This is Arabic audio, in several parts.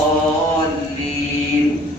الضالين.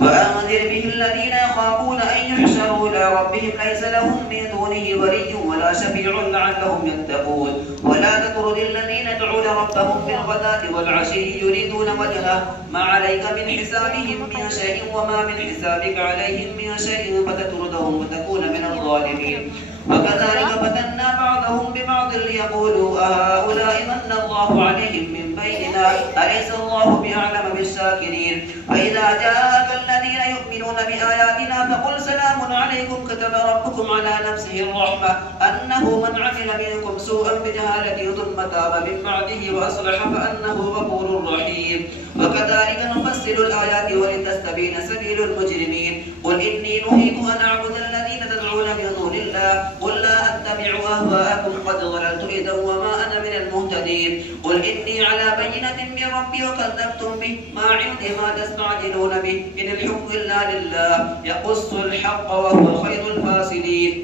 وأنذر به الذين يخافون أن يحشروا إلى ربهم ليس لهم من دونه ولي ولا شفيع لعلهم يتقون. ولا تطرد الذين يدعون ربهم بالغداة والعشي يريدون وجهه ما عليك من حسابهم من شيء وما من حسابك عليهم من شيء فتطردهم وتكون من الظالمين. وكذلك فتنا بعضهم ببعض ليقولوا هؤلاء من الله عليهم من بيننا أليس الله بأعلم بالشاكرين. فإذا جاءك الذين يؤمنون بآياتنا فقل سلام عليكم كتب ربكم على نفسه الرحمة أنه من عمل منكم سوءا بجهالة ثم تاب من بعده وأصلح فأنه غفور رحيم. وكذلك نفصل الآيات ولتستبين سبيل المجرمين. قل إني نهيت أن أعبد الذين تدعون من دون الله قل لا أتبع أهواءكم قد ضللت إذا وما أنا من المهتدين. قل إني على بينة من ربي وكذبتم به ما عندي ما تستعجلون به إن الحكم إلا لله يقص الحق وهو خير الفاصلين.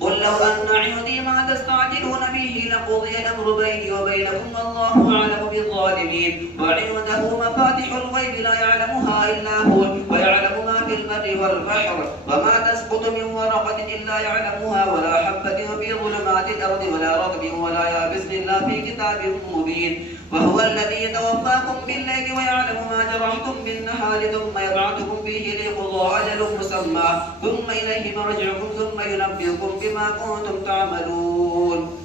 قل لو أن عندي ما تستعجلون به لقضي الأمر بيني وبينكم والله أعلم بالظالمين. وعنده مفاتح الغيب لا يعلمها إلا هو ويعلم ما في البر والبحر وما تسقط من ورقة إلا يعلمها ولا حبة في ظلمات الأرض ولا رطب ولا يابس إلا في كتاب مبين. وهو الذي يتوفاكم بالليل ويعلم ما جرحتم بالنهار ثم يبعثكم فيه ليقضى أجل مسمى ثم إليه مرجعكم ثم ينبئكم بما كنتم تعملون.